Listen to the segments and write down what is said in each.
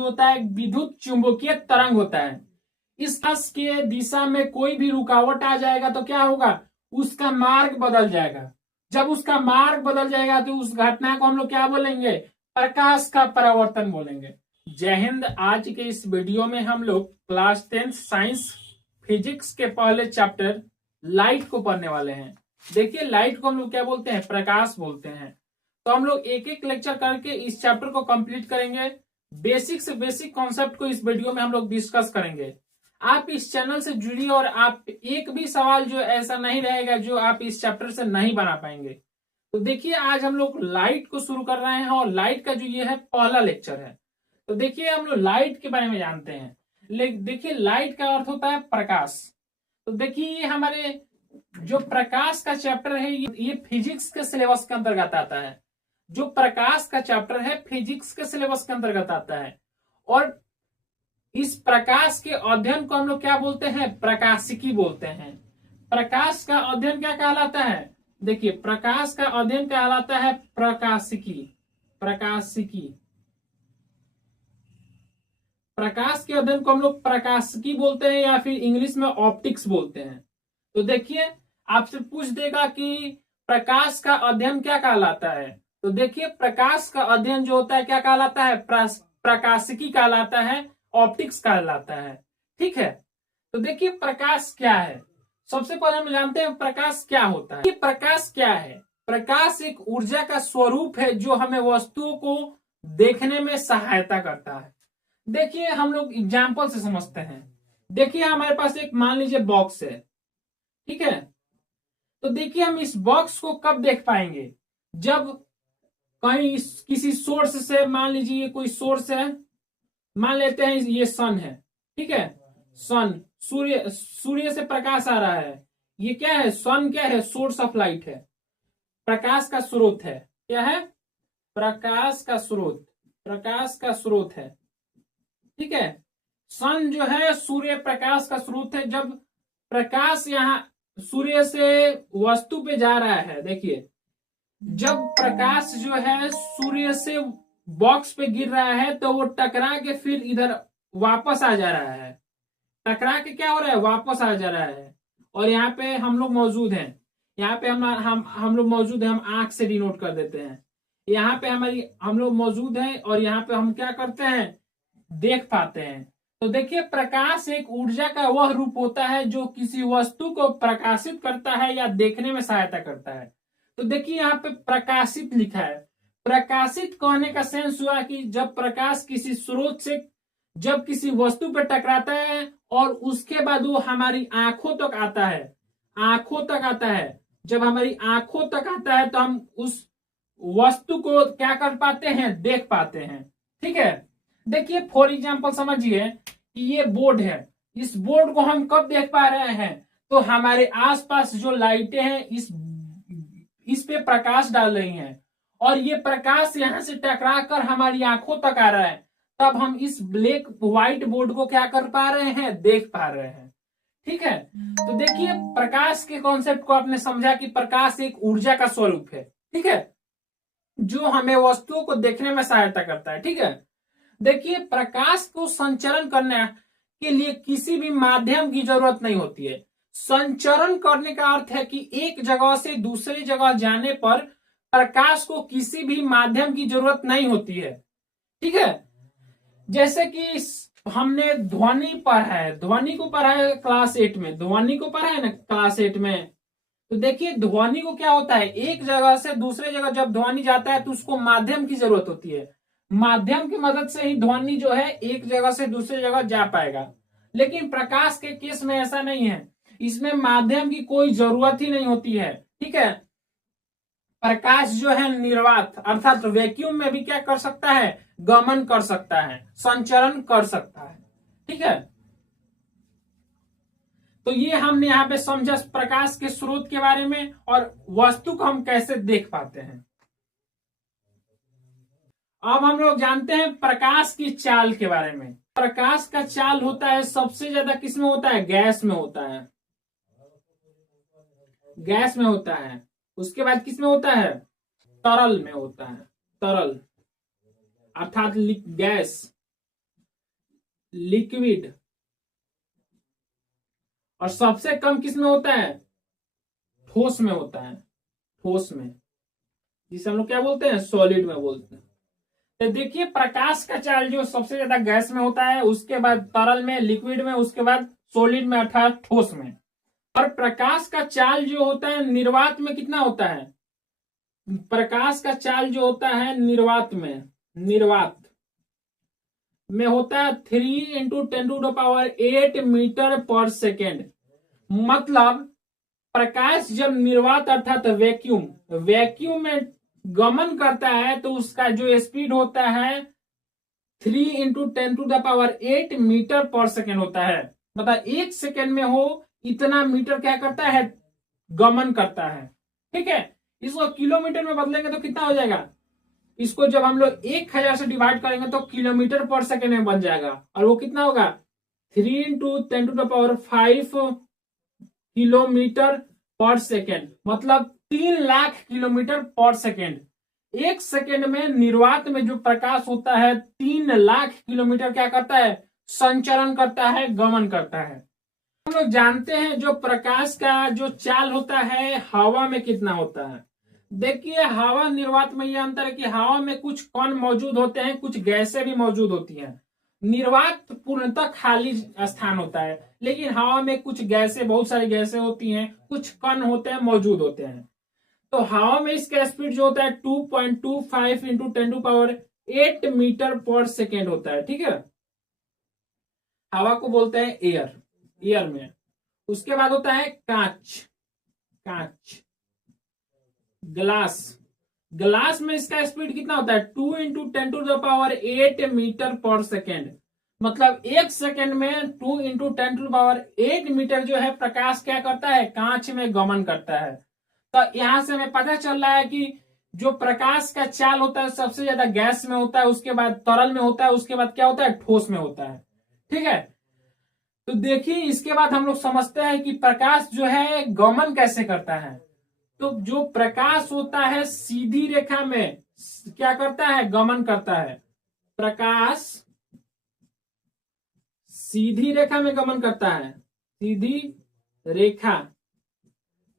जो होता है विद्युत चुंबकीय तरंग होता है। इस प्रकाश के दिशा में कोई भी रुकावट आ जाएगा तो क्या होगा, उसका मार्ग बदल जाएगा। जब उसका मार्ग बदल जाएगा तो उस घटना को हम लोग क्या बोलेंगे, प्रकाश का परावर्तन बोलेंगे। जय हिंद। आज के इस वीडियो में हम लोग क्लास 10 साइंस फिजिक्स के पहले चैप्टर लाइट को पढ़ने वाले हैं। देखिए, लाइट को हम लोग क्या बोलते हैं, प्रकाश बोलते हैं। तो हम लोग एक एक लेक्चर करके इस चैप्टर को कंप्लीट करेंगे। बेसिक से बेसिक कॉन्सेप्ट को इस वीडियो में हम लोग डिस्कस करेंगे। आप इस चैनल से जुड़िए और आप एक भी सवाल जो ऐसा नहीं रहेगा जो आप इस चैप्टर से नहीं बना पाएंगे। तो देखिए, आज हम लोग लाइट को शुरू कर रहे हैं और लाइट का जो ये है पहला लेक्चर है। तो देखिए, हम लोग लाइट के बारे में जानते हैं। देखिए, लाइट का अर्थ होता है प्रकाश। तो देखिए, ये हमारे जो प्रकाश का चैप्टर है ये फिजिक्स के सिलेबस के अंतर्गत आता है। जो प्रकाश का चैप्टर है फिजिक्स के सिलेबस के अंतर्गत आता है। और इस प्रकाश के अध्ययन को हम लोग क्या बोलते हैं, प्रकाशिकी बोलते हैं। प्रकाश का अध्ययन क्या कहलाता है, देखिए, प्रकाश का अध्ययन कहलाता है प्रकाशिकी। प्रकाशिकी, प्रकाश के अध्ययन को हम लोग प्रकाशिकी बोलते हैं या फिर इंग्लिश में ऑप्टिक्स बोलते हैं। तो देखिए, आपसे पूछ देगा कि प्रकाश का अध्ययन क्या कहलाता है। तो देखिए, प्रकाश का अध्ययन जो होता है क्या कहलाता है, प्रकाशिकी कहलाता है, ऑप्टिक्स कहलाता है। ठीक है। तो देखिए, प्रकाश क्या है। सबसे पहले हम जानते हैं प्रकाश क्या होता है। प्रकाश क्या है, प्रकाश एक ऊर्जा का स्वरूप है जो हमें वस्तुओं को देखने में सहायता करता है। देखिए, हम लोग एग्जाम्पल से समझते हैं। देखिए, हमारे पास एक मान लीजिए बॉक्स है, ठीक है। तो देखिए, हम इस बॉक्स को कब देख पाएंगे, जब कहीं किसी सोर्स से, मान लीजिए कोई सोर्स है, मान लेते हैं ये सन है, ठीक है। सन, सूर्य से प्रकाश आ रहा है। ये क्या है, सन क्या है, सोर्स ऑफ लाइट है, प्रकाश का स्रोत है। क्या है, प्रकाश का स्रोत, प्रकाश का स्रोत है, ठीक है। सन जो है सूर्य प्रकाश का स्रोत है। जब प्रकाश यहाँ सूर्य से वस्तु पे जा रहा है, देखिए, जब प्रकाश जो है सूर्य से बॉक्स पे गिर रहा है तो वो टकरा के फिर इधर वापस आ जा रहा है। टकरा के क्या हो रहा है, वापस आ जा रहा है। और यहाँ पे हम लोग मौजूद हैं, यहाँ पे हम लोग मौजूद हैं, हम आंख से डिनोट कर देते हैं। यहाँ पे हम लोग मौजूद हैं और यहाँ पे हम क्या करते हैं, देख पाते हैं। तो देखिए, प्रकाश एक ऊर्जा का वह रूप होता है जो किसी वस्तु को प्रकाशित करता है या देखने में सहायता करता है। तो देखिए, यहाँ पे प्रकाशित लिखा है। प्रकाशित कहने का सेंस हुआ कि जब प्रकाश किसी स्रोत से जब किसी वस्तु पर टकराता है और उसके बाद वो हमारी आंखों तक आता है, आंखों तक आता है। जब हमारी आंखों तक आता है तो हम उस वस्तु को क्या कर पाते हैं, देख पाते हैं। ठीक है। देखिए, फॉर एग्जाम्पल समझिए कि ये बोर्ड है। इस बोर्ड को हम कब देख पा रहे हैं, तो हमारे आसपास जो लाइटें हैं इस पे प्रकाश डाल रही हैं और ये प्रकाश यहां से टकरा कर हमारी आंखों तक आ रहा है, तब हम इस ब्लैक व्हाइट बोर्ड को क्या कर पा रहे हैं, देख पा रहे हैं। ठीक है। तो देखिए, प्रकाश के कॉन्सेप्ट को आपने समझा कि प्रकाश एक ऊर्जा का स्वरूप है, ठीक है, जो हमें वस्तुओं को देखने में सहायता करता है। ठीक है। देखिए, प्रकाश को संचरण करने के लिए किसी भी माध्यम की जरूरत नहीं होती है। संचरण करने का अर्थ है कि एक जगह से दूसरी जगह जाने पर प्रकाश को किसी भी माध्यम की जरूरत नहीं होती है। ठीक है। जैसे कि हमने ध्वनि पढ़ा है, ध्वनि को पढ़ा है क्लास 8 में, ध्वनि को पढ़ा है ना क्लास 8 में। तो देखिए, ध्वनि को क्या होता है, एक जगह से दूसरे जगह जब ध्वनि जाता है तो उसको माध्यम की जरूरत होती है। माध्यम की मदद से ही ध्वनि जो है एक जगह से दूसरी जगह जा पाएगा। लेकिन प्रकाश के केस में ऐसा नहीं है, इसमें माध्यम की कोई जरूरत ही नहीं होती है। ठीक है। प्रकाश जो है निर्वात अर्थात वैक्यूम में भी क्या कर सकता है, गमन कर सकता है, संचरण कर सकता है। ठीक है। तो ये हमने यहाँ पे समझा प्रकाश के स्रोत के बारे में और वस्तु को हम कैसे देख पाते हैं। अब हम लोग जानते हैं प्रकाश की चाल के बारे में। प्रकाश का चाल होता है सबसे ज्यादा किसमें होता है, गैस में होता है, गैस में होता है। उसके बाद किसमें होता है, तरल में होता है, तरल अर्थात गैस। लिक्विड, और सबसे कम किस में होता है? ठोस में होता है, ठोस में, जिसे हम लोग क्या बोलते हैं? सॉलिड में बोलते हैं। तो देखिए प्रकाश का चाल जो सबसे ज्यादा गैस में होता है, उसके बाद तरल में, लिक्विड में, उसके बाद सॉलिड में अर्थात ठोस में। और प्रकाश का चाल जो होता है निर्वात में कितना होता है? प्रकाश का चाल जो होता है निर्वात में होता है 3 × 10⁸ मीटर पर सेकेंड। मतलब प्रकाश जब निर्वात अर्थात वैक्यूम में गमन करता है तो उसका जो स्पीड होता है 3 × 10⁸ मीटर पर सेकेंड होता है। मतलब 1 सेकेंड में हो इतना मीटर क्या करता है? गमन करता है। ठीक है, इसको किलोमीटर में बदलेंगे तो कितना हो जाएगा? इसको जब हम लोग 1000 से डिवाइड करेंगे तो किलोमीटर पर सेकेंड में बन जाएगा, और वो कितना होगा? 3 × 10⁵ किलोमीटर पर सेकेंड, मतलब 3 लाख किलोमीटर पर सेकेंड। 1 सेकेंड में निर्वात में जो प्रकाश होता है 3 लाख किलोमीटर क्या करता है? संचरण करता है, गमन करता है। हम लोग जानते हैं जो प्रकाश का जो चाल होता है हवा में कितना होता है। देखिए हवा निर्वात में यह अंतर है कि हवा में कुछ कण मौजूद होते हैं, कुछ गैसें भी मौजूद होती हैं। निर्वात पूर्णतः खाली स्थान होता है, लेकिन हवा में कुछ गैसें, बहुत सारी गैसें होती हैं, कुछ कण होते हैं, मौजूद होते हैं। तो हवा में इसका स्पीड जो होता है 2.25 × 10⁸ मीटर पर सेकेंड होता है। ठीक है, हवा को बोलते हैं एयर में। उसके बाद होता है कांच, ग्लास में इसका स्पीड कितना होता है? 2 × 10⁸ मीटर पर सेकेंड। मतलब 1 सेकेंड में 2 × 10⁸ मीटर जो है प्रकाश क्या करता है? कांच में गमन करता है। तो यहां से हमें पता चल रहा है कि जो प्रकाश का चाल होता है सबसे ज्यादा गैस में होता है, उसके बाद तरल में होता है, उसके बाद क्या होता है? ठोस में होता है। ठीक है, तो देखिए इसके बाद हम लोग समझते हैं कि प्रकाश जो है गमन कैसे करता है। तो जो प्रकाश होता है सीधी रेखा में क्या करता है? गमन करता है। प्रकाश सीधी रेखा में गमन करता है, सीधी रेखा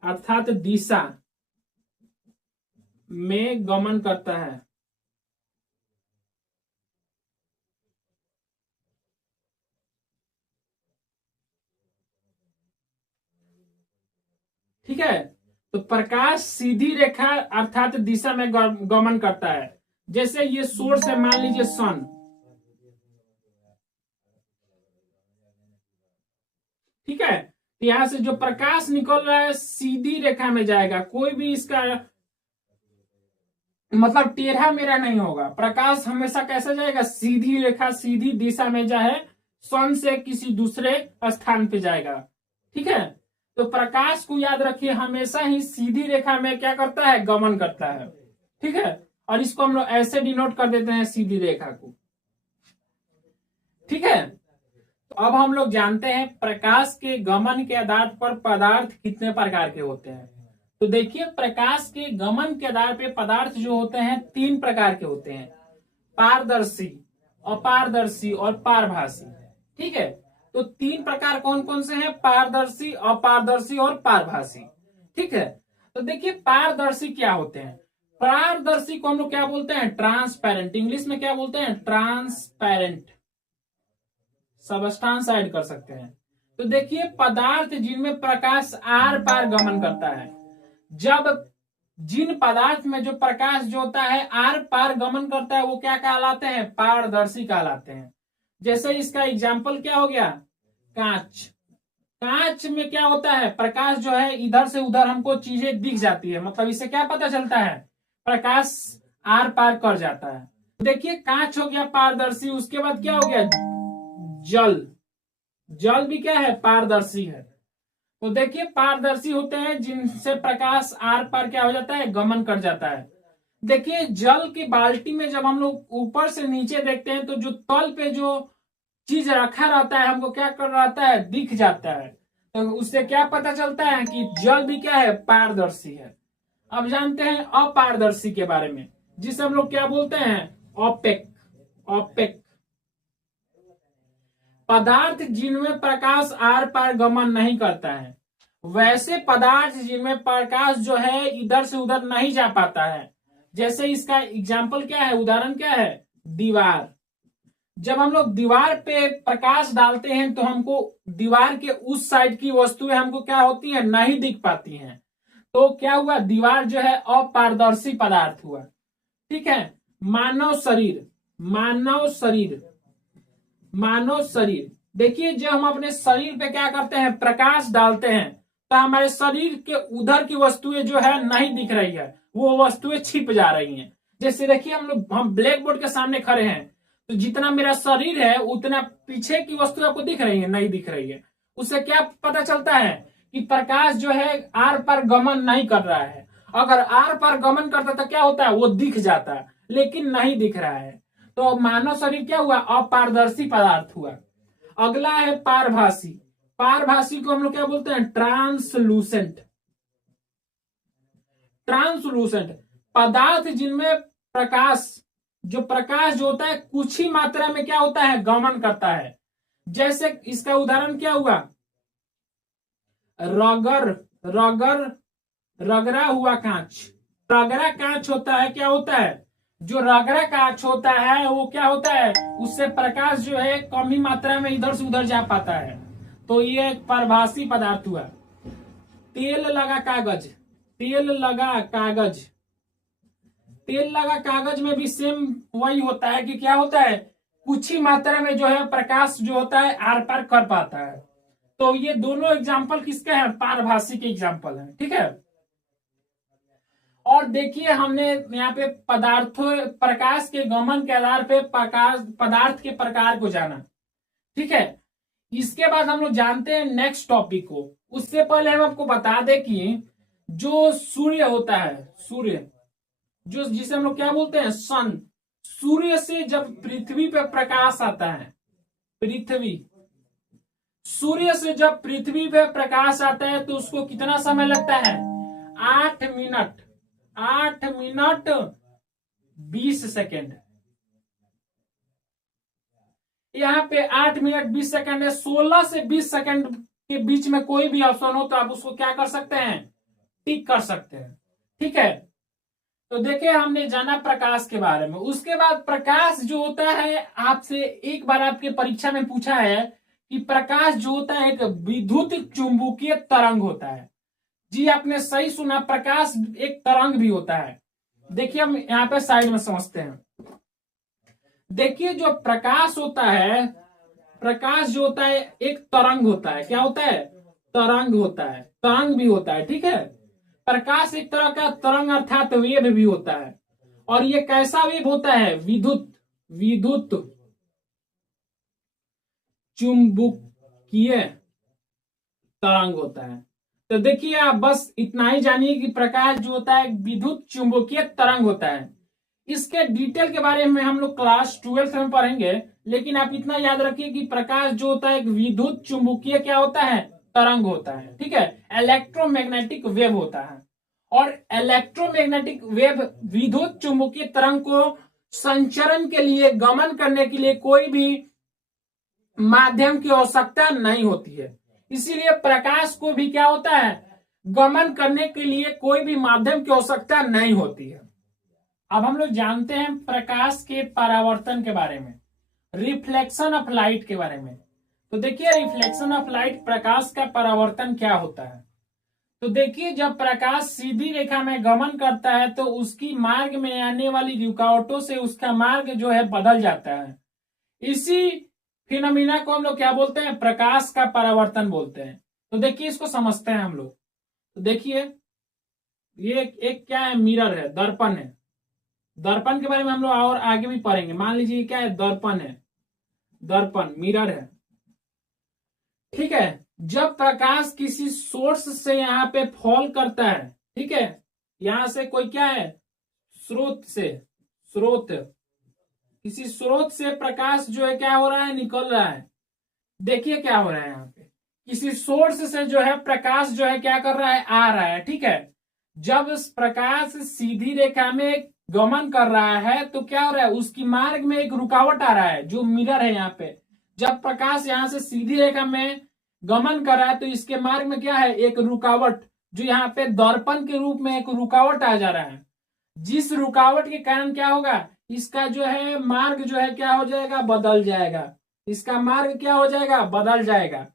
अर्थात दिशा में गमन करता है। ठीक है, तो प्रकाश सीधी रेखा अर्थात दिशा में गमन करता है। जैसे ये सोर्स है, मान लीजिए सन। ठीक है, तो यहां से जो प्रकाश निकल रहा है सीधी रेखा में जाएगा, कोई भी इसका मतलब टेढ़ा मेढ़ा नहीं होगा। प्रकाश हमेशा कैसे जाएगा? सीधी रेखा, सीधी दिशा में जाए, सन से किसी दूसरे स्थान पे जाएगा। ठीक है, तो प्रकाश को याद रखिए हमेशा ही सीधी रेखा में क्या करता है? गमन करता है। ठीक है, और इसको हम लोग ऐसे डिनोट कर देते हैं सीधी रेखा को। ठीक है, तो अब हम लोग जानते हैं प्रकाश के गमन के आधार पर पदार्थ कितने प्रकार के होते हैं। तो देखिए प्रकाश के गमन के आधार पर पदार्थ जो होते हैं 3 प्रकार के होते हैं, पारदर्शी, अपारदर्शी और पारभासी। ठीक है, तो 3 प्रकार कौन कौन से हैं? पारदर्शी, अपारदर्शी और पारभासी। ठीक है, तो देखिए पारदर्शी क्या होते हैं? पारदर्शी को हम लोग क्या बोलते हैं? ट्रांसपेरेंट। इंग्लिश में क्या बोलते हैं? ट्रांसपेरेंट। सबस्टांस ऐड कर सकते हैं। तो देखिए पदार्थ जिनमें प्रकाश आर पार गमन करता है, जब जिन पदार्थ में जो प्रकाश जो होता है आर पार गमन करता है वो क्या कहलाते हैं? पारदर्शी कहलाते हैं। जैसे इसका एग्जाम्पल क्या हो गया? कांच। कांच में क्या होता है? प्रकाश जो है इधर से उधर हमको चीजें दिख जाती है, मतलब इससे क्या पता चलता है? प्रकाश आर पार कर जाता है। देखिए कांच हो गया पारदर्शी। उसके बाद क्या हो गया? जल भी क्या है? पारदर्शी है। तो देखिए पारदर्शी होते हैं जिनसे प्रकाश आर पार क्या हो जाता है? गमन कर जाता है। देखिए जल की बाल्टी में जब हम लोग ऊपर से नीचे देखते हैं तो जो तल पे जो चीज रखा रहता है हमको क्या कर रहता है? दिख जाता है। तो उससे क्या पता चलता है कि जल भी क्या है? पारदर्शी है। अब जानते हैं अपारदर्शी के बारे में, जिसे हम लोग क्या बोलते हैं? ओपेक। ओपेक पदार्थ जिनमें प्रकाश आर पार गमन नहीं करता है, वैसे पदार्थ जिनमें प्रकाश जो है इधर से उधर नहीं जा पाता है। जैसे इसका एग्जाम्पल क्या है, उदाहरण क्या है, दीवार। जब हम लोग दीवार पे प्रकाश डालते हैं तो हमको दीवार के उस साइड की वस्तुएं हमको क्या होती है, नहीं दिख पाती हैं। तो क्या हुआ, दीवार जो है अपारदर्शी पदार्थ हुआ। ठीक है। मानव शरीर, मानव शरीर, मानव शरीर, देखिए जब हम अपने शरीर पे क्या करते हैं, प्रकाश डालते हैं, तो हमारे शरीर के उधर की वस्तुएं जो है नहीं दिख रही है, वो वस्तुएं छिप जा रही हैं। जैसे देखिए हम ब्लैक बोर्ड के सामने खड़े हैं, तो जितना मेरा शरीर है उतना पीछे की वस्तु आपको दिख रही है, नहीं दिख रही है। उससे क्या पता चलता है कि प्रकाश जो है आर पार गमन नहीं कर रहा है। अगर आर पार गमन करता तो क्या होता है, वो दिख जाता है, लेकिन नहीं दिख रहा है। तो मानव शरीर क्या हुआ, अपारदर्शी पदार्थ हुआ। अगला है पारभासी। पारभासी को हम लोग क्या बोलते हैं, ट्रांसलूसेंट। ट्रांसलूसेंट पदार्थ जिनमें प्रकाश जो होता है कुछ ही मात्रा में क्या होता है, गमन करता है। जैसे इसका उदाहरण क्या हुआ, रगरा हुआ कांच। रगरा कांच होता है, क्या होता है, जो रगरा कांच होता है वो क्या होता है, उससे प्रकाश जो है कम ही मात्रा में इधर से उधर जा पाता है। तो ये एक पारभासी पदार्थ हुआ। तेल लगा कागज, तेल लगा कागज, तेल लगा कागज में भी सेम वही होता है कि क्या होता है, कुछ ही मात्रा में जो है प्रकाश जो होता है आर पार कर पाता है। तो ये दोनों एग्जाम्पल किसके हैं, पारभासी के एग्जाम्पल हैं। ठीक है। और देखिए हमने यहाँ पे प्रकाश के गमन के आधार पे पदार्थ के प्रकार को जाना। ठीक है। इसके बाद हम लोग जानते हैं नेक्स्ट टॉपिक को। उससे पहले हम आपको बता दें कि जो सूर्य होता है, सूर्य जो जिसे हम लोग क्या बोलते हैं, सन, सूर्य से जब पृथ्वी पे प्रकाश आता है, सूर्य से जब पृथ्वी पे प्रकाश आता है तो उसको कितना समय लगता है, 8 मिनट 20 सेकेंड। यहाँ पे 8 मिनट 20 सेकेंड है। 16 से 20 सेकेंड के बीच में कोई भी ऑप्शन हो तो आप उसको क्या कर सकते हैं, टिक कर सकते हैं। ठीक है। तो देखिए हमने जाना प्रकाश के बारे में। उसके बाद प्रकाश जो होता है, आपसे एक बार आपके परीक्षा में पूछा है कि प्रकाश जो होता है एक विद्युत चुंबकीय तरंग होता है। जी आपने सही सुना, प्रकाश एक तरंग भी होता है। देखिए हम यहाँ पे साइड में समझते हैं। देखिए जो प्रकाश होता है, प्रकाश जो होता है एक तरंग होता है। क्या होता है, तरंग होता है, तरंग भी होता है। ठीक है। प्रकाश एक तरह का तरंग अर्थात वेव भी होता है। और ये कैसा वेव होता है, विद्युत चुंबकीय तरंग होता है। तो देखिए आप बस इतना ही जानिए कि प्रकाश जो होता है विद्युत चुंबकीय तरंग होता है। इसके डिटेल के बारे में हम लोग क्लास 12 में पढ़ेंगे, लेकिन आप इतना याद रखिए कि प्रकाश जो होता है एक विद्युत चुंबकीय क्या होता है, तरंग होता है। ठीक है। इलेक्ट्रोमैग्नेटिक वेव होता है। और इलेक्ट्रोमैग्नेटिक वेव विद्युत चुंबकीय तरंग को संचरण के लिए, गमन करने के लिए कोई भी माध्यम की आवश्यकता नहीं होती है। इसीलिए प्रकाश को भी क्या होता है, गमन करने के लिए कोई भी माध्यम की आवश्यकता नहीं होती है। अब हम लोग जानते हैं प्रकाश के परावर्तन के बारे में, रिफ्लेक्शन ऑफ लाइट के बारे में। तो देखिए रिफ्लेक्शन ऑफ लाइट, प्रकाश का परावर्तन क्या होता है। तो देखिए जब प्रकाश सीधी रेखा में गमन करता है तो उसकी मार्ग में आने वाली रुकावटों से उसका मार्ग जो है बदल जाता है। इसी फिनोमिना को हम लोग क्या बोलते हैं, प्रकाश का परावर्तन बोलते हैं। तो देखिए इसको समझते हैं हम लोग। तो देखिए ये एक क्या है, मिरर है, दर्पण है। दर्पण के बारे में हम लोग और आगे भी पढ़ेंगे। मान लीजिए क्या है, दर्पण है, दर्पण मिरर है। ठीक है। जब प्रकाश किसी सोर्स से यहाँ पे फॉल करता है, ठीक है, यहां से कोई क्या है, स्रोत किसी स्रोत से प्रकाश जो है क्या हो रहा है, निकल रहा है। देखिए क्या हो रहा है यहाँ पे, किसी सोर्स से जो है प्रकाश जो है क्या कर रहा है, आ रहा है। ठीक है। जब प्रकाश सीधी रेखा में गमन कर रहा है तो क्या हो रहा है, उसकी मार्ग में एक रुकावट आ रहा है, जो मिरर है यहाँ पे। जब प्रकाश यहां से सीधी रेखा में गमन कर रहा है तो इसके मार्ग में क्या है, एक रुकावट, जो यहाँ पे दर्पण के रूप में एक रुकावट आ जा रहा है। जिस रुकावट के कारण क्या होगा, इसका जो है मार्ग जो है क्या हो जाएगा, बदल जाएगा। इसका मार्ग क्या हो जाएगा, बदल जाएगा।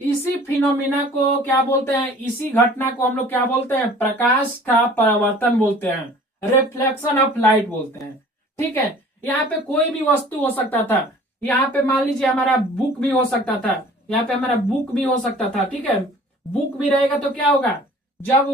इसी फिनोमिना को क्या बोलते हैं, इसी घटना को हम लोग क्या बोलते हैं, प्रकाश का परावर्तन बोलते हैं, रिफ्लेक्शन ऑफ लाइट बोलते हैं। ठीक है, यहाँ पे कोई भी वस्तु हो सकता था, यहाँ पे मान लीजिए हमारा बुक भी हो सकता था, यहाँ पे हमारा बुक भी हो सकता था। ठीक है, बुक भी रहेगा तो क्या होगा, जब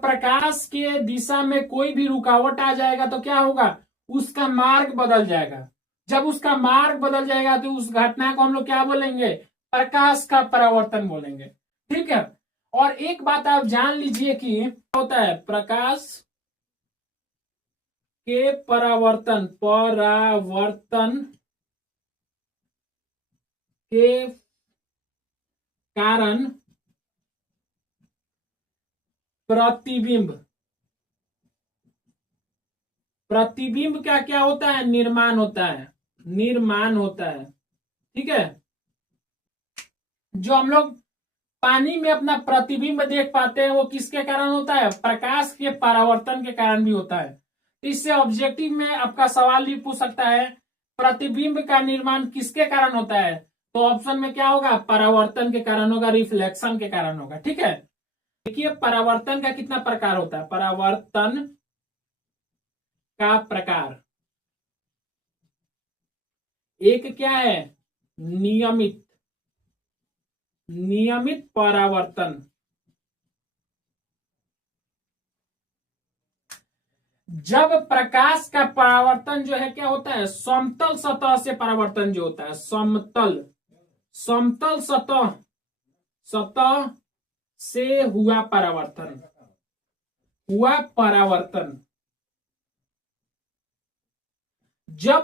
प्रकाश के दिशा में कोई भी रुकावट आ जाएगा तो क्या होगा, उसका मार्ग बदल जाएगा। जब उसका मार्ग बदल जाएगा तो उस घटना को हम लोग क्या बोलेंगे, प्रकाश का परावर्तन बोलेंगे। ठीक है, और एक बात आप जान लीजिए कि होता है प्रकाश के परावर्तन के कारण प्रतिबिंब क्या क्या होता है, निर्माण होता है। ठीक है, जो हम लोग पानी में अपना प्रतिबिंब देख पाते हैं वो किसके कारण होता है, प्रकाश के परावर्तन के कारण भी होता है। इससे ऑब्जेक्टिव में आपका सवाल भी पूछ सकता है, प्रतिबिंब का निर्माण किसके कारण होता है, तो ऑप्शन में क्या होगा, परावर्तन के कारण होगा, रिफ्लेक्शन के कारण होगा। ठीक है, देखिए परावर्तन का कितना प्रकार होता है, परावर्तन का प्रकार एक क्या है, नियमित परावर्तन। जब प्रकाश का परावर्तन जो है क्या होता है, समतल सतह से परावर्तन जो होता है, समतल सतह से हुआ परावर्तन। जब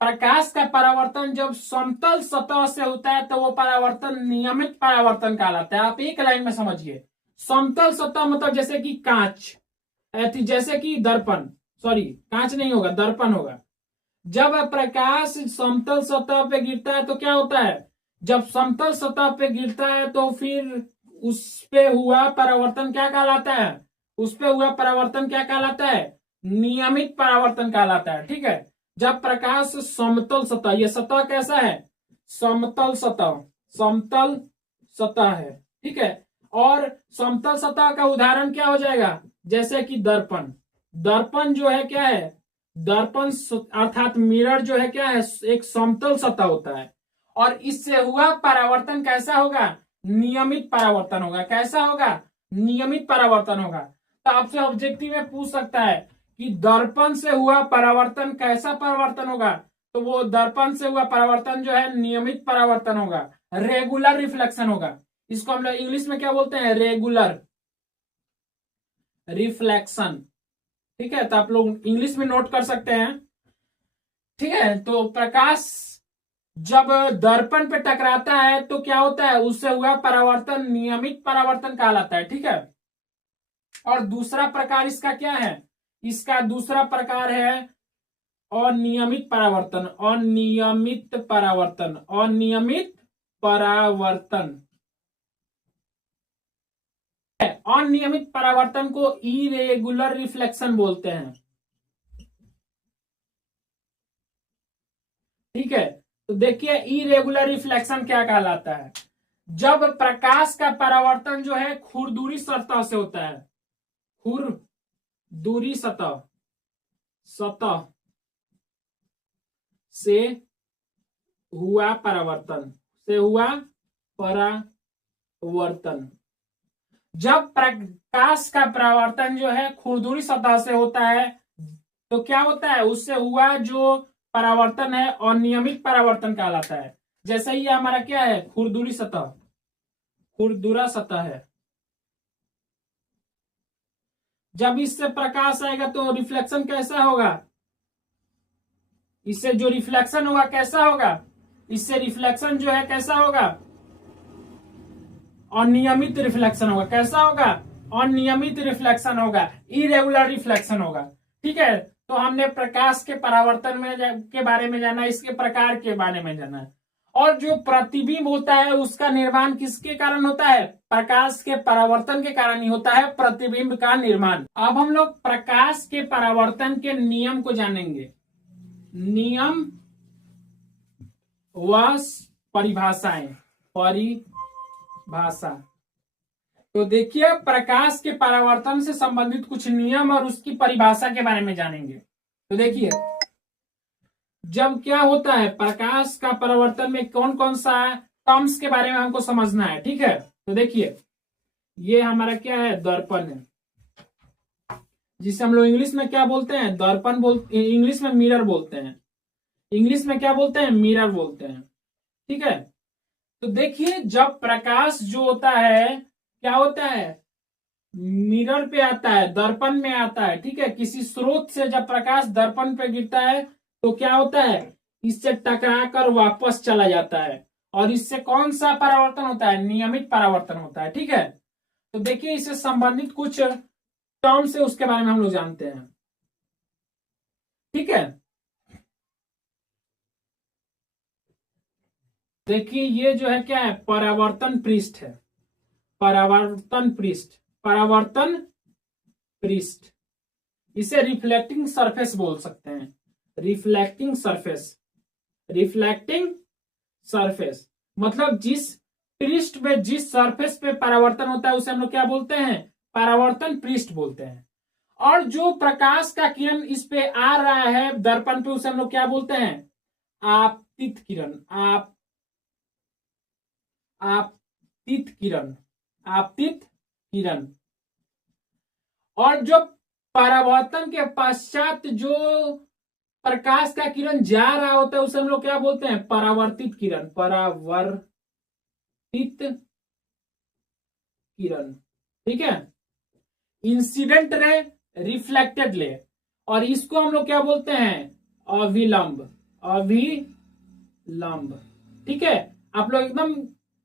प्रकाश का परावर्तन जब समतल सतह से होता है तो वो परावर्तन नियमित परावर्तन कहलाता है। आप एक लाइन में समझिए, समतल सतह मतलब जैसे कि कांच, जैसे कि दर्पण, सॉरी कांच नहीं होगा, दर्पण होगा। जब प्रकाश समतल सतह पे गिरता है तो क्या होता है, जब समतल सतह पे गिरता है तो फिर उस पे हुआ परावर्तन क्या कहलाता है, नियमित परावर्तन कहलाता है। ठीक है, जब प्रकाश समतल सतह, ये सतह कैसा है, समतल सतह है। ठीक है, और समतल सतह का उदाहरण क्या हो जाएगा, जैसे कि दर्पण जो है क्या है, दर्पण अर्थात मिरर जो है क्या है, एक समतल सतह होता है। और इससे हुआ परावर्तन कैसा होगा, नियमित परावर्तन होगा। कैसा होगा, नियमित परावर्तन होगा। तो आपसे ऑब्जेक्टिव में पूछ सकता है कि दर्पण से हुआ परावर्तन कैसा परावर्तन होगा, तो वो दर्पण से हुआ परावर्तन जो है नियमित परावर्तन होगा, रेगुलर रिफ्लेक्शन होगा। इसको हम लोग इंग्लिश में क्या बोलते हैं, रेगुलर रिफ्लेक्शन। ठीक है, तो आप लोग इंग्लिश में नोट कर सकते हैं। ठीक है, तो प्रकाश जब दर्पण पे टकराता है तो क्या होता है, उससे हुआ परावर्तन नियमित परावर्तन कहलाता है। ठीक है, और दूसरा प्रकार इसका क्या है, इसका दूसरा प्रकार है अनियमित परावर्तन। अनियमित परावर्तन को इरेगुलर रिफ्लेक्शन बोलते हैं। ठीक है, तो देखिए इरेगुलर रिफ्लेक्शन क्या कहलाता है, जब प्रकाश का परावर्तन जो है खुरदुरी सतह से होता है, खुरदुरी सतह से हुआ परावर्तन, जब प्रकाश का परावर्तन जो है खुरदुरी सतह से होता है तो क्या होता है, उससे हुआ जो परावर्तन है अनियमित परावर्तन कहलाता है। जैसे ही हमारा क्या है, खुरदुरा सतह है। जब इससे प्रकाश आएगा तो रिफ्लेक्शन कैसा होगा, इससे जो रिफ्लेक्शन होगा कैसा होगा, इससे रिफ्लेक्शन जो है कैसा होगा, अनियमित रिफ्लेक्शन होगा। कैसा होगा, अनियमित रिफ्लेक्शन होगा, इरेगुलर रिफ्लेक्शन होगा। ठीक है, तो हमने प्रकाश के परावर्तन में के बारे में जाना, इसके प्रकार के बारे में जाना है। और जो प्रतिबिंब होता है उसका निर्माण किसके कारण होता है? प्रकाश के परावर्तन के कारण ही होता है प्रतिबिंब का निर्माण। अब हम लोग प्रकाश के परावर्तन के नियम को जानेंगे। नियम व परिभाषाएं। परिभाषा, तो देखिए प्रकाश के परावर्तन से संबंधित कुछ नियम और उसकी परिभाषा के बारे में जानेंगे। तो देखिए जब क्या होता है प्रकाश का परावर्तन में कौन कौन सा टर्म्स के बारे में हमको समझना है, ठीक है। तो देखिए ये हमारा क्या है? दर्पण है, जिसे हम लोग इंग्लिश में क्या बोलते हैं? दर्पण इंग्लिश में मिरर बोलते हैं। इंग्लिश में क्या बोलते हैं? मिरर बोलते हैं, ठीक है। तो देखिए जब प्रकाश जो होता है क्या होता है? मिरर पे आता है, दर्पण में आता है, ठीक है। किसी स्रोत से जब प्रकाश दर्पण पे गिरता है तो क्या होता है? इससे टकराकर वापस चला जाता है, और इससे कौन सा परावर्तन होता है? नियमित परावर्तन होता है, ठीक है। तो देखिए इससे संबंधित कुछ टर्म्स है उसके बारे में हम लोग जानते हैं, ठीक है। देखिए ये जो है क्या है? परावर्तन पृष्ठ है। परावर्तन पृष्ठ, परावर्तन पृष्ठ, इसे रिफ्लेक्टिंग सरफेस बोल सकते हैं। रिफ्लेक्टिंग सरफेस, रिफ्लेक्टिंग सरफेस मतलब जिस पृष्ठ पे, जिस सरफेस पे परावर्तन होता है उसे हम लोग क्या बोलते हैं? परावर्तन पृष्ठ बोलते हैं। और जो प्रकाश का किरण इस पे आ रहा है दर्पण पे उसे हम लोग क्या बोलते हैं? आपतित किरण। आपतित किरण, आपतित किरण। और जो परावर्तन के पश्चात जो प्रकाश का किरण जा रहा होता है उसे हम लोग क्या बोलते हैं? परावर्तित किरण। परावर्तित किरण, ठीक है। इंसिडेंट रे, रिफ्लेक्टेड रे, और इसको हम लोग क्या बोलते हैं? अभिलंब। अभिलंब, ठीक है। आप लोग एकदम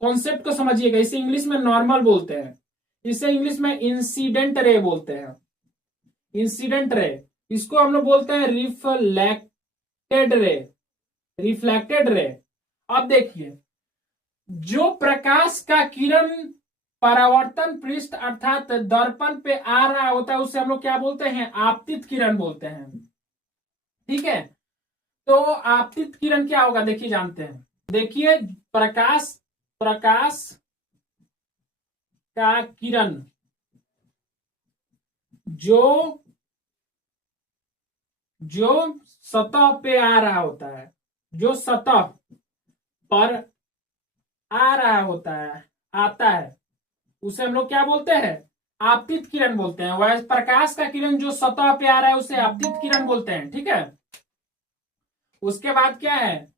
कॉन्सेप्ट को समझिएगा। इसे इंग्लिश में नॉर्मल बोलते हैं, इसे इंग्लिश में इंसिडेंट रे बोलते हैं। इंसिडेंट रे, इसको हम लोग बोलते हैं रिफ्लेक्टेड रे। Reflected ray. अब देखिए जो प्रकाश का किरण परावर्तन पृष्ठ अर्थात दर्पण पे आ रहा होता है उसे हम लोग क्या बोलते हैं? आपतित किरण बोलते हैं, ठीक है। तो आपतित किरण क्या होगा देखिए जानते हैं। देखिए प्रकाश का किरण जो सतह पे आ रहा होता है, जो सतह पर आ रहा होता है, आता है, उसे हम लोग क्या बोलते हैं? आपतित किरण बोलते हैं। वह प्रकाश का किरण जो सतह पे आ रहा है उसे आपतित किरण बोलते हैं, ठीक है। उसके बाद क्या है?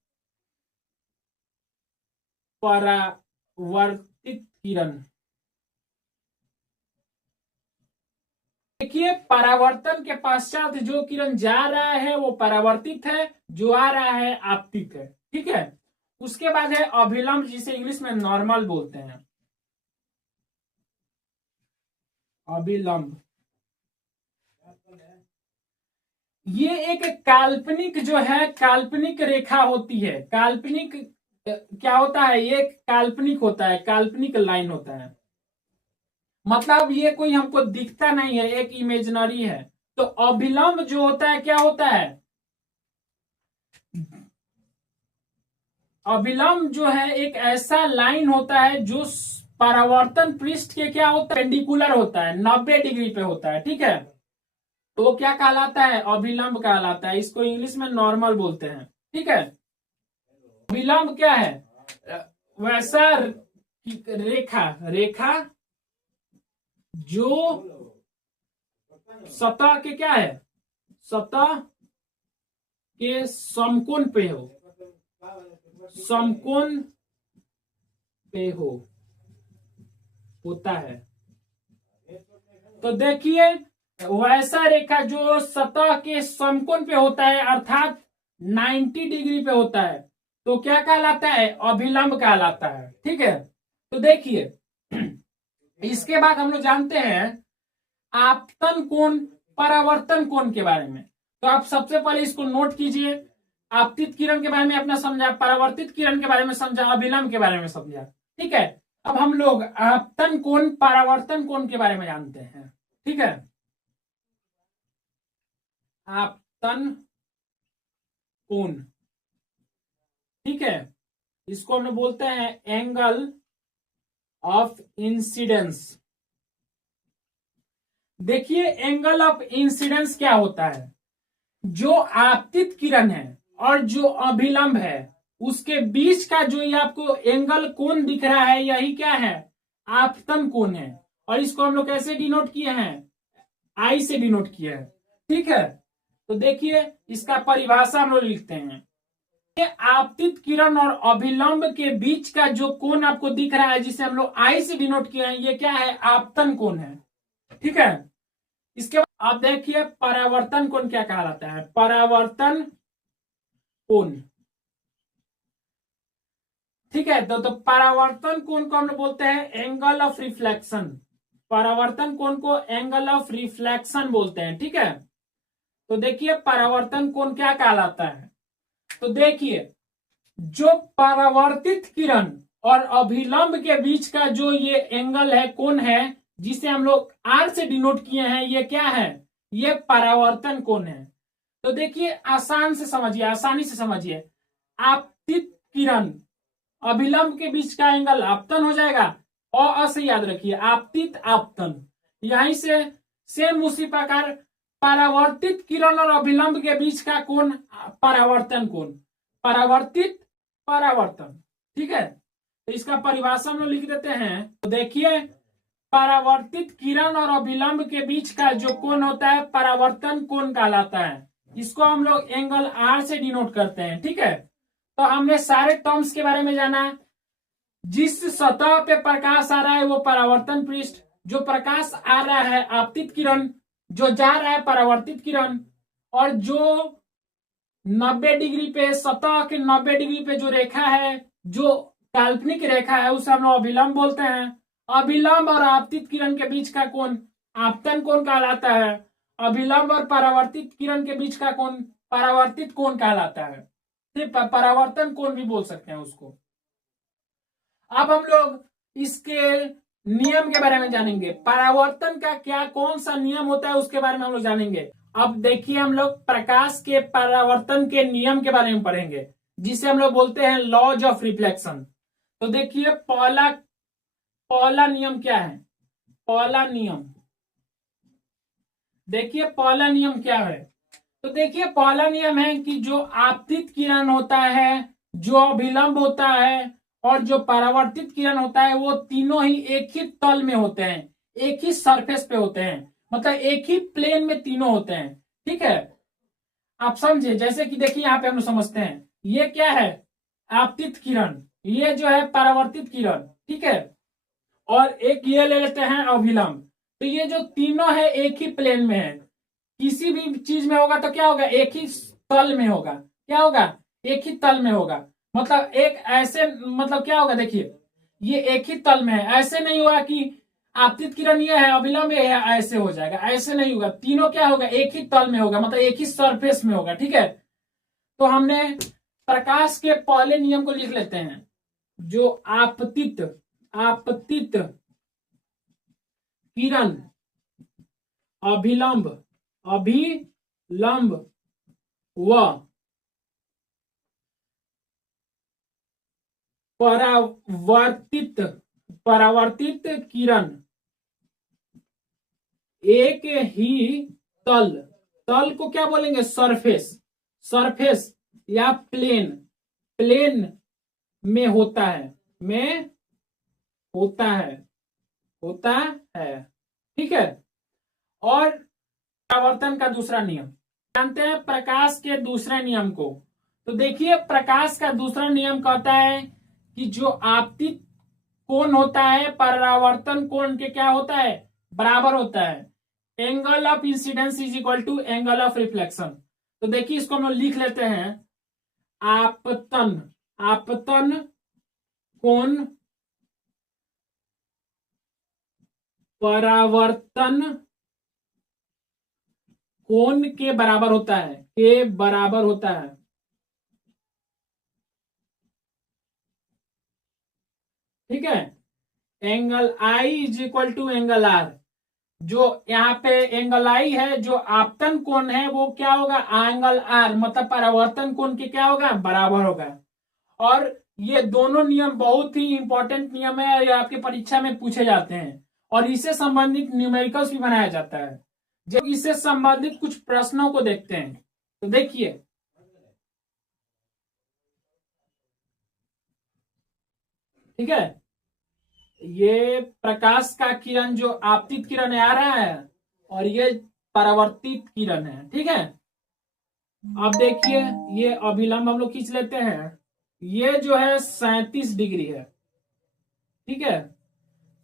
परावर्तित किरण। देखिए परावर्तन के पश्चात जो किरण जा रहा है वो परावर्तित है, जो आ रहा है आपतित है, ठीक है। उसके बाद है अभिलंब, जिसे इंग्लिश में नॉर्मल बोलते हैं। अभिलंब ये एक काल्पनिक जो है, काल्पनिक रेखा होती है। काल्पनिक क्या होता है? ये काल्पनिक होता है, काल्पनिक लाइन होता है। मतलब ये कोई हमको दिखता नहीं है, एक इमेजिनरी है। तो अभिलंब जो होता है क्या होता है? अभिलंब जो है एक ऐसा लाइन होता है जो परावर्तन पृष्ठ के क्या होता है? पेंडिकुलर होता है, 90 डिग्री पे होता है, ठीक है। तो वो क्या कहलाता है? अभिलंब कहलाता है। इसको इंग्लिश में नॉर्मल बोलते हैं, ठीक है। अभिलंब क्या है? वैसा रेखा जो सतह के क्या है? सतह के समकोण पे हो, समकोण पे होता है। तो देखिए वैसा रेखा जो सतह के समकोण पे होता है अर्थात 90 डिग्री पे होता है तो क्या कहलाता है? अभिलंब कहलाता है, ठीक है। तो देखिए इसके बाद हम लोग जानते हैं आपतन कोण, परावर्तन कोण के बारे में। तो आप सबसे पहले इसको नोट कीजिए। आपतित किरण के बारे में अपना समझा, परावर्तित किरण के बारे में समझा, अभिलंब के बारे में समझा। ठीक है, अब हम लोग आपतन कोण, परावर्तन कोण के बारे में जानते हैं। ठीक है, आपतन कोण, ठीक है, इसको हम लोग बोलते हैं एंगल ऑफ इंसिडेंस। देखिए एंगल ऑफ इंसिडेंस क्या होता है, जो आपतित किरण है और जो अभिलंब है उसके बीच का जो ये आपको एंगल कोण दिख रहा है, यही क्या है, आपतन कोण है। और इसको हम लोग कैसे डिनोट किए हैं, आई से डिनोट किए हैं। ठीक है, तो देखिए इसका परिभाषा हम लोग लिखते हैं, आपतित किरण और अभिलंब के बीच का जो कोण आपको दिख रहा है, जिसे हम लोग आई से डिनोट किए हैं, ये क्या है, आपतन कोण है। ठीक है, इसके बाद आप देखिए परावर्तन कोण क्या कहलाता है, परावर्तन कोण। ठीक है, तो परावर्तन कोण को हम लोग बोलते हैं एंगल ऑफ रिफ्लेक्शन, परावर्तन कोण को एंगल ऑफ रिफ्लेक्शन बोलते हैं। ठीक है, तो देखिए परावर्तन कोण क्या कहलाता है, तो देखिए जो परावर्तित किरण और अभिलंब के बीच का जो ये एंगल है, कोण है, जिसे हम लोग आर से डिनोट किए हैं, ये क्या है, ये परावर्तन कोण है। तो देखिए आसान से समझिए, आसानी से समझिए, आपतित किरण अभिलंब के बीच का एंगल आपतन हो जाएगा, और असे याद रखिए आपतित आपतन। यहीं से सेम उसी प्रकार परावर्तित किरण और अभिलंब के बीच का कोण परावर्तन कोण, परावर्तित परावर्तन। ठीक है, तो इसका परिभाषा हम लोग लिख देते हैं। तो देखिए परावर्तित किरण और अभिलंब के बीच का जो कोण होता है परावर्तन कोण कहलाता है। इसको हम लोग एंगल आर से डिनोट करते हैं। ठीक है, तो हमने सारे टर्म्स के बारे में जाना। जिस सतह पे प्रकाश आ रहा है वो परावर्तन पृष्ठ, जो प्रकाश आ रहा है आपतित किरण, जो जा रहा है परावर्तित किरण, और जो 90 डिग्री पे, सतह के 90 डिग्री पे जो रेखा है, जो काल्पनिक रेखा है, उसे हम लोग अभिलंब बोलते हैं। अभिलंब और आपतित किरण के बीच का कोण आपतन कोण कहलाता है। अभिलंब और परावर्तित किरण के बीच का कोण परावर्तित कोण कहलाता है। सिर्फ परावर्तन कोण भी बोल सकते हैं उसको। अब हम लोग इसके नियम के बारे में जानेंगे, परावर्तन का क्या कौन सा नियम होता है उसके बारे में हम लोग जानेंगे। अब देखिए हम लोग प्रकाश के परावर्तन के नियम के बारे में पढ़ेंगे, जिसे हम लोग बोलते हैं लॉज ऑफ रिफ्लेक्शन। तो देखिए पहला पहला नियम क्या है, पहला नियम, देखिए पहला नियम क्या है। तो देखिए पहला नियम है कि जो आपतित किरण होता है, जो अभिलंब होता है, और जो परावर्तित किरण होता है, वो तीनों ही एक ही तल में होते हैं, एक ही सरफेस पे होते हैं, मतलब एक ही प्लेन में तीनों होते हैं। ठीक है, आप समझे, जैसे कि देखिए यहाँ पे हम लोग समझते हैं, ये क्या है, आपतित किरण, ये जो है परावर्तित किरण। ठीक है, और एक ये ले लेते हैं अभिलंब। तो ये जो तीनों है एक ही प्लेन में है, किसी भी चीज में होगा तो क्या होगा, एक ही तल में होगा, क्या होगा, एक ही तल में होगा। मतलब एक ऐसे, मतलब क्या होगा, देखिए ये एक ही तल में है, ऐसे नहीं होगा कि आपतित किरण ये है अभिलंब ये है, ऐसे हो जाएगा, ऐसे नहीं होगा, तीनों क्या होगा, एक ही तल में होगा, मतलब एक ही सरफेस में होगा। ठीक है, तो हमने प्रकाश के पहले नियम को लिख लेते हैं, जो आपतित आपतित किरण अभिलंब अभिलंब व परावर्तित परावर्तित किरण एक ही तल, तल को क्या बोलेंगे, सरफेस, सरफेस या प्लेन, प्लेन में होता है, में होता है, होता है। ठीक है, और परावर्तन का दूसरा नियम जानते हैं, प्रकाश के दूसरे नियम को। तो देखिए प्रकाश का दूसरा नियम कहता है कि जो आपतित कोण होता है परावर्तन कोण के क्या होता है, बराबर होता है। Angle of incidence is equal to angle of reflection. तो देखिए इसको हम लोग लिख लेते हैं, आपतन आपतन कोण परावर्तन कोण के बराबर होता है, के बराबर होता है। ठीक है। Angle I is equal to angle R, जो यहाँ पे एंगल आई है, जो आपतन कोण है वो क्या होगा, एंगल आर, मतलब परावर्तन कोण के क्या होगा, बराबर होगा। और ये दोनों नियम बहुत ही इंपॉर्टेंट नियम है, ये आपकी परीक्षा में पूछे जाते हैं और इससे संबंधित न्यूमेरिकल्स भी बनाया जाता है। जब इससे संबंधित कुछ प्रश्नों को देखते हैं तो देखिए, ठीक है, ये प्रकाश का किरण जो आपतित किरण आ रहा है और ये परावर्तित किरण है, ठीक है। अब देखिए, ये अभिलंब हम लोग खींच लेते हैं, ये जो है 37 डिग्री है, ठीक है।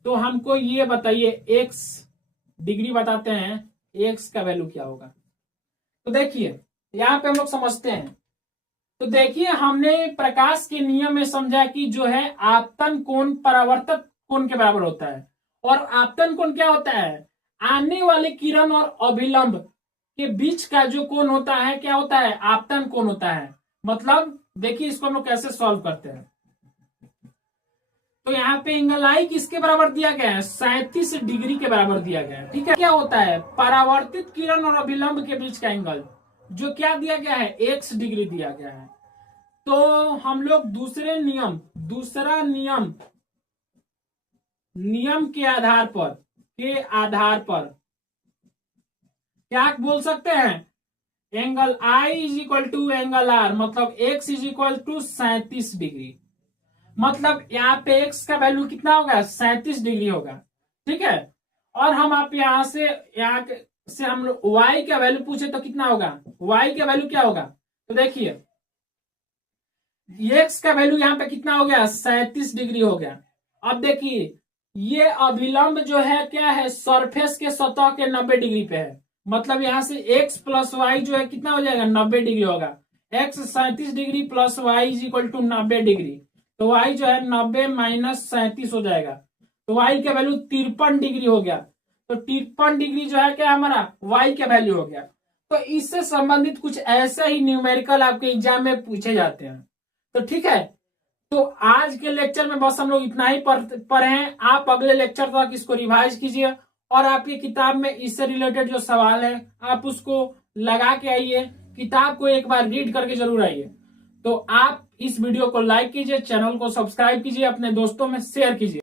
तो हमको ये बताइए, एक्स डिग्री बताते हैं, एक्स का वैल्यू क्या होगा। तो देखिए यहाँ पे हम लोग समझते हैं। तो देखिए, हमने प्रकाश के नियम में समझा कि जो है आपतन कोण परावर्तक कोण के बराबर होता है। और आपतन कोण क्या होता है, आने वाले किरण और अभिलंब के बीच का जो कोण होता है क्या होता है, आपतन कोण होता है। मतलब देखिए इसको हम लोग कैसे सॉल्व करते हैं। तो यहाँ पे एंगल आई किसके बराबर दिया गया है, 37 डिग्री के बराबर दिया गया है, ठीक है। क्या होता है, परावर्तित किरण और अभिलंब के बीच का एंगल जो क्या दिया गया है, x डिग्री दिया गया है। तो हम लोग दूसरा नियम के आधार पर क्या बोल सकते हैं, angle I is equal to angle R, मतलब x is equal to 37 degree. मतलब यहाँ पे x का वैल्यू कितना होगा, 37 डिग्री होगा, ठीक है। और हम आप यहाँ से हम y का वैल्यू पूछे तो कितना होगा, y का वैल्यू क्या होगा। तो देखिए x का वैल्यू यहाँ पे कितना हो गया, 37 डिग्री हो गया। अब देखिए ये अभिलंब जो है क्या है, सरफेस के सतह के 90 डिग्री पे है। मतलब यहाँ से x प्लस वाई जो है कितना हो जाएगा, 90 डिग्री होगा। x 37 degree plus Y is equal to 90 degree. तो y जो है 90 माइनस 37 हो जाएगा। तो y का वैल्यू 53 डिग्री हो गया। तो 53 डिग्री जो है क्या हमारा y का वैल्यू हो गया। तो इससे संबंधित कुछ ऐसे ही न्यूमेरिकल आपके एग्जाम में पूछे जाते हैं। तो ठीक है, तो आज के लेक्चर में बस हम लोग इतना ही पढ़े हैं। आप अगले लेक्चर तक इसको रिवाइज कीजिए और आपकी किताब में इससे रिलेटेड जो सवाल है आप उसको लगा के आइए, किताब को एक बार रीड करके जरूर आइए। तो आप इस वीडियो को लाइक कीजिए, चैनल को सब्सक्राइब कीजिए, अपने दोस्तों में शेयर कीजिए।